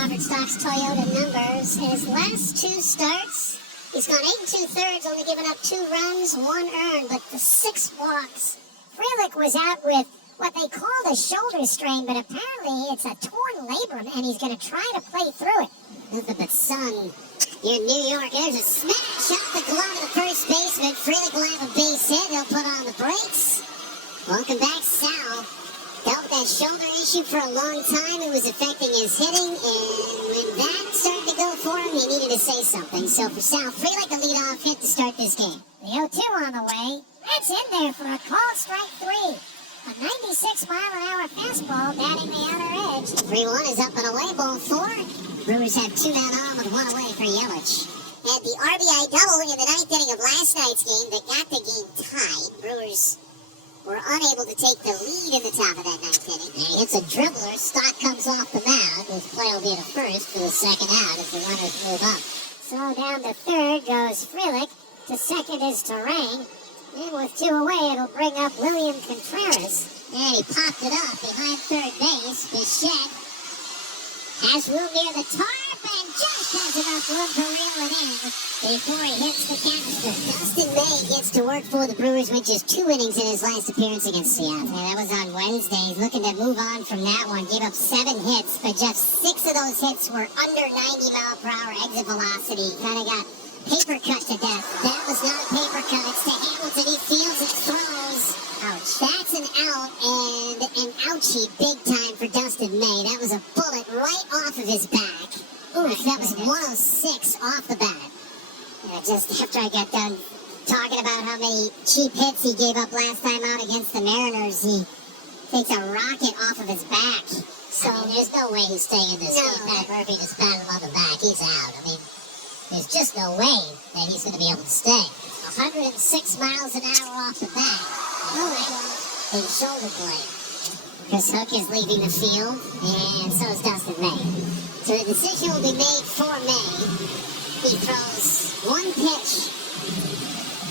Robert Stock's Toyota numbers. In his last two starts, he's gone 8 2/3, only given up 2 runs, 1 earned, but the 6 walks. Frelick was out with what they called a shoulder strain, but apparently it's a torn labrum, and he's going to try to play through it. Nothing but sun here in New York. There's a smash off the glove of the first baseman. Frelick will have a base hit. He'll put on the brakes. Welcome back, Sal. Dealt with that shoulder issue for a long time. It was affecting his hitting, and when that started to go for him, he needed to say something. So for Sal, Frelick a leadoff hit to start this game. The 0-2 on the way. That's in there for a called strike 3. A 96-mile-an-hour fastball batting the outer edge. 3-1 is up and away, ball 4. Brewers have 2 men on with 1 away for Yelich. Had the RBI double in the 9th inning of last night's game that got the game tied. Brewers were unable to take the lead in the top of that 9th inning. And he hits a dribbler. Stock comes off the mound. His play will be to first for the second out as the runners move up. So down to third goes Frelick. To second is Terang. And with 2 away, it'll bring up William Contreras. And he popped it up behind third base. Bichette has room near the tarp and just has enough room to reel it in before he hits the canister. Dustin May gets to work for the Brewers with just 2 innings in his last appearance against Seattle. Yeah, that was on Wednesday. He's looking to move on from that one. Gave up 7 hits, but just 6 of those hits were under 90-mile-per-hour exit velocity. Kind of got paper cut to death. That was not a paper cut. It's to Hamilton. He feels it, throws. Ouch. That's an out and an ouchie big time for Dustin May. That was a bullet right off of his back. Ooh, that was 106 off the bat. Yeah, just after I got done talking about how many cheap hits he gave up last time out against the Mariners, he takes a rocket off of his back. So I mean, there's no way he's staying in this game. Pat Murphy just patted him on the back. He's out. I mean, there's just no way that he's going to be able to stay. 106 miles an hour off the bat. Oh my God. And shoulder blade. Chris Hook is leaving the field, and so is Dustin May. So the decision will be made for May. He throws 1 pitch.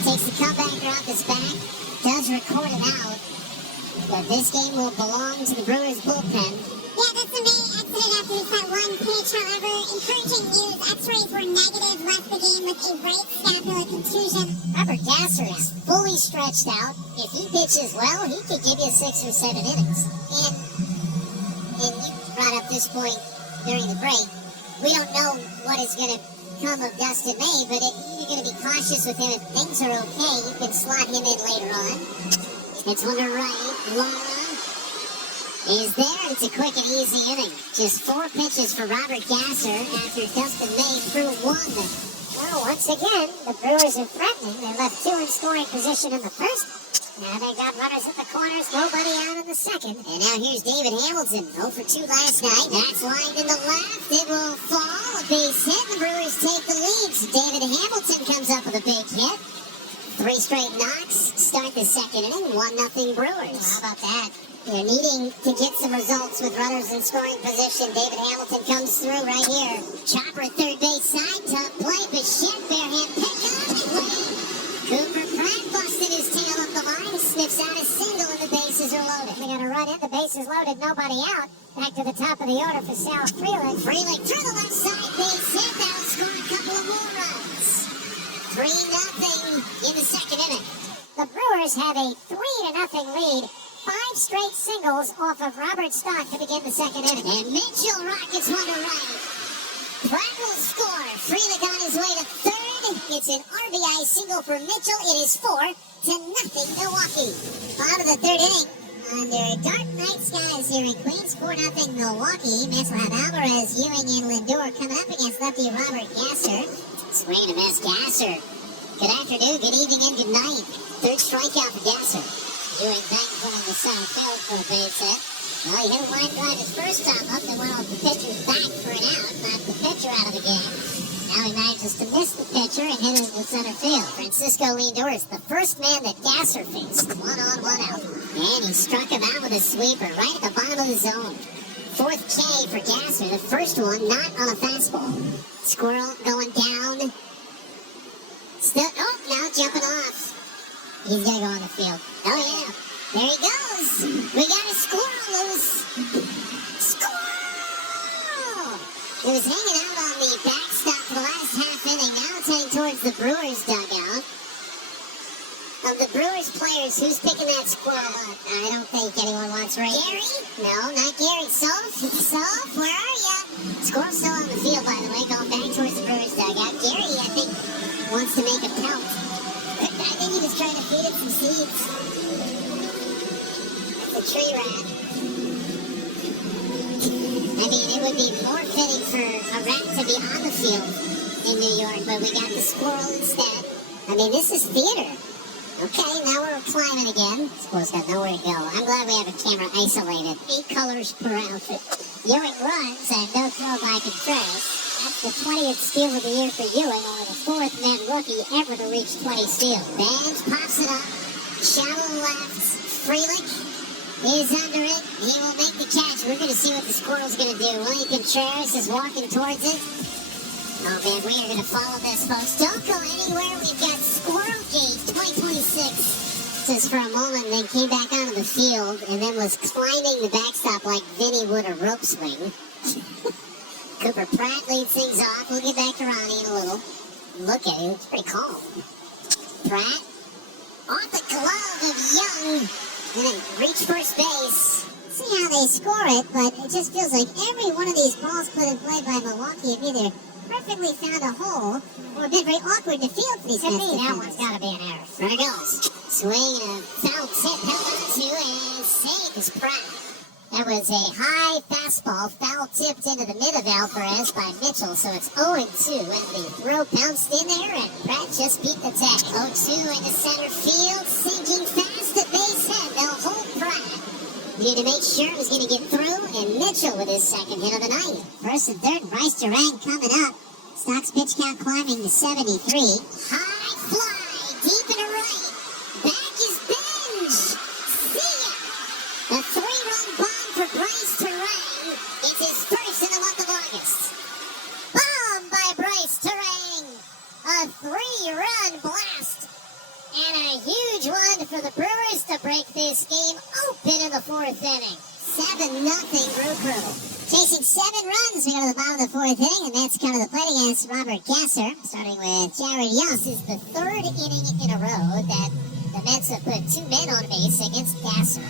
Takes the comebacker off his back. Does record it out. But this game will belong to the Brewers bullpen. Yeah, that's the main accident after he caught 1 pitch. However, encouraging news, x-rays were negative, left the game with a right scapular contusion. Robert Gasser is fully stretched out. If he pitches well, he could give you 6 or 7 innings. And you brought up this point during the break. We don't know what is going to come of Dustin May, but you're going to be cautious with him. If things are okay, you can slot him in later on. It's on the right. Laura is there. It's a quick and easy inning. Just 4 pitches for Robert Gasser after Dustin May threw 1. Well, once again, the Brewers are threatening. They left 2 in scoring position in the first. Now they got runners at the corners, nobody out in the second. And now here's David Hamilton. 0 for 2 last night. That's lined in the left. It will fall. A base hit. The Brewers take the lead. So David Hamilton comes up with a big hit. 3 straight knocks. Start the second inning. 1-0 Brewers. How about that? They're needing to get some results with runners in scoring position. David Hamilton comes through right here. Chopper at third base side. Tough play. Bichette, bare hand pick up and play. Cooper Pratt busted his tail up the line. Sniffs out a single and the bases are loaded. They got a run in. The bases loaded. Nobody out. Back to the top of the order for Sal Frelick. Frelick through the left side base hit. That'll score a couple of more runs. 3-0 in the second inning. The Brewers have a 3-0 lead. 5 straight singles off of Robert Stock to begin the second inning. And Mitchell rockets one to right. Pratt will score. Frelick on his way to third. It's an RBI single for Mitchell. It is 4-0 Milwaukee. Bottom of the third inning. Under dark night skies here in Queens, 4-0 Milwaukee. Mets will have Alvarez, Ewing, and Lindor coming up against lefty Robert Gasser. Swing and a miss, Gasser. Good afternoon, good evening, and good night. Third strikeout for Gasser. Ewing bangs one on the center field for a base hit. Well, he hit a line drive his first time up, then went off the pitcher's back for an out, knocked the pitcher out of the game. Now he manages to miss the pitcher and hit it into center field. Francisco Lindor is the first man that Gasser faced. 1 on, 1 out. And he struck him out with a sweeper right at the bottom of the zone. 4th K for Gasser, the first one not on a fastball. Squirrel going down. Still, oh, now jumping off. He's going to go on the field. Oh, yeah. There he goes. We got a squirrel loose. Squirrel! It was hanging out on the backstop for the last half inning. Now it's heading towards the Brewers dugout. Of the Brewers players, who's picking that squirrel up? I don't think anyone wants Ray. Gary? No, not Gary. Soph? Soph, where are ya? Squirrel's still on the field, by the way, going back towards the Brewers dugout. Gary, I think, wants to make a pelt. I think he was trying to feed it some seeds. That's a tree rat. I mean, it would be more fitting for a rat to be on the field in New York, but we got the squirrel instead. I mean, this is theater. Okay, now we're climbing again. Squirrel's got nowhere to go. I'm glad we have a camera isolated. 8 colors per outfit. Ewing runs and no throw by Contreras. That's the 20th steal of the year for Ewing, only the 4th man rookie ever to reach 20 steals. Bange pops it up. Shallow left. Frelick is under it. He will make the catch. We're going to see what the squirrel's going to do. Willie Contreras is walking towards it. Oh man, we are going to follow this, folks. Don't go anywhere. We've got Squirrel Gate 2026. Just for a moment, then came back onto the field and then was climbing the backstop like Vinny would a rope swing. Cooper Pratt leads things off. We'll get back to Ronnie in a little. Look at him. It's pretty calm. Pratt off the glove of Young and then reach first base. See how they score it, but it just feels like every one of these balls put in play by Milwaukee have either perfectly found a hole or been very awkward to field for these guys. That one's got to be an error. There it goes. Swing and a foul tip held onto and saved is Pratt. That was a high fastball, foul tipped into the mid of Alvarez by Mitchell, so it's 0-2, and the throw bounced in there, and Pratt just beat the tag. 0-2 into center field, sinking fast at base head. They'll hold Pratt. Needed to make sure it was going to get through, and Mitchell with his second hit of the night. First and third, Bryce Durang coming up. Stock's pitch count climbing to 73. High fly, deep and a right. Back is Benj. See ya. A 3-run bomb for Bryce Durang. It's his first in the month of August. Bomb by Bryce Durang. A 3-run blast. And a huge one for the Brewers to break this game open in the 4th inning. 7-0 Brew Crew. Chasing 7 runs, we go to the bottom of the 4th inning, and Mets come to the plate against Robert Gasser, starting with Jared Young. This is the 3rd inning in a row that the Mets have put 2 men on base against Gasser.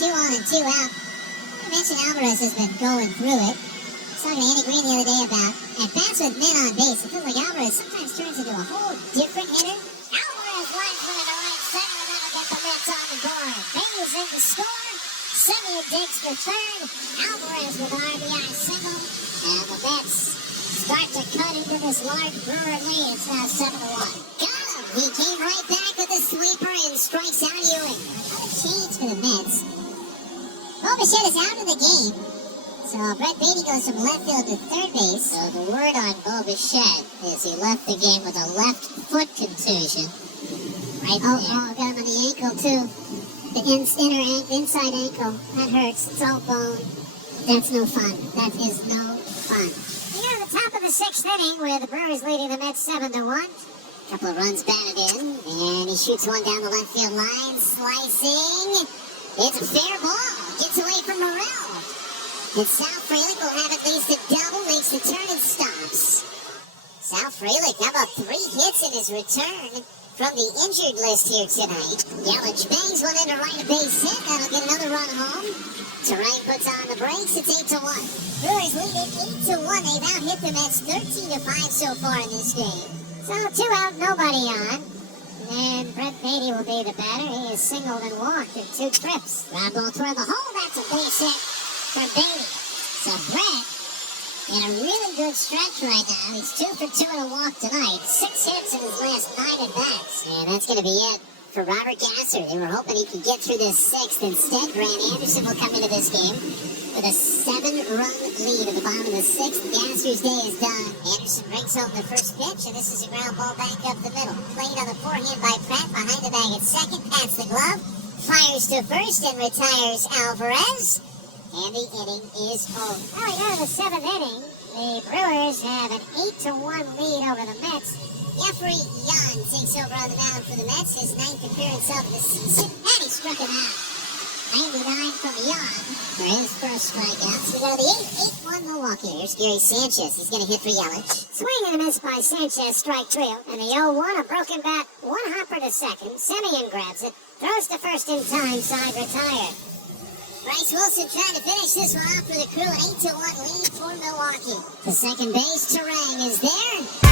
2 on and 2 out. I mentioned Alvarez has been going through it. I was talking to Andy Green the other day about at bats with men on base. It feels like Alvarez sometimes turns into a whole different hitter. Alvarez line from the right center, and that'll get the Mets on the board. Bailey's in the score. Simeon digs for third. Alvarez with an RBI single. And the Mets start to cut into this large Brewer lead. It's now 7-1. Got him! He came right back with the sweeper and strikes out Ewing. Another change for the Mets. Bo Bichette is out of the game. So Brett Beatty goes from left field to third base. So the word on Bo Bichette is he left the game with a left foot contusion. Right there. Oh, got him on the ankle too. The inside ankle. That hurts. It's all bone. That's no fun. That is no fun. We are at the top of the 6th inning with the Brewers leading the Mets 7-1. A couple of runs batted in, and he shoots one down the left field line. Slicing. It's a fair ball. Gets away from Morel. And Sal Frelick will have at least a double. Makes the turn and stops. Sal Frelick, how about 3 hits in his return from the injured list here tonight? Yelich bangs one into right base hit. That'll get another run home. Terrain puts on the brakes. It's 8-1. Brewers lead it 8-1. They've out-hit the Mets 13-5 so far in this game. So 2 out, nobody on. And Brett Beatty will be the batter. He is singled and walked in 2 trips. Ground ball toward the hole. That's a base hit for Beatty. So Brett in a really good stretch right now. He's 2 for 2 in a walk tonight. 6 hits in his last 9 at-bats. And that's going to be it for Robert Gasser. They were hoping he could get through this 6th. Instead, Grant Anderson will come into this game with a 7-run lead at the bottom of the 6th. Gasser's day is done. Anderson brings home the first pitch, and this is a ground ball back up the middle. Played on the forehand by Pratt. Behind the bag at second. Pats the glove. Fires to first and retires Alvarez. And the inning is over. Well, we go to the 7th inning. The Brewers have an 8-1 lead over the Mets. Jeffrey Young takes over on the mound for the Mets. His 9th appearance of the season. And he struck him out. 99 from Young for his first strikeout. So we go to the 8-1 2-1 Milwaukee. Here's Gary Sanchez. He's going to hit for Yelich. Swing and a miss by Sanchez, strike 2. And the 0-1, a broken bat, one hopper to second. Semien grabs it, throws to first in time, side retired. Bryce Wilson trying to finish this one off for the Crew. An 8-1 lead for Milwaukee. The second base, Terang is there.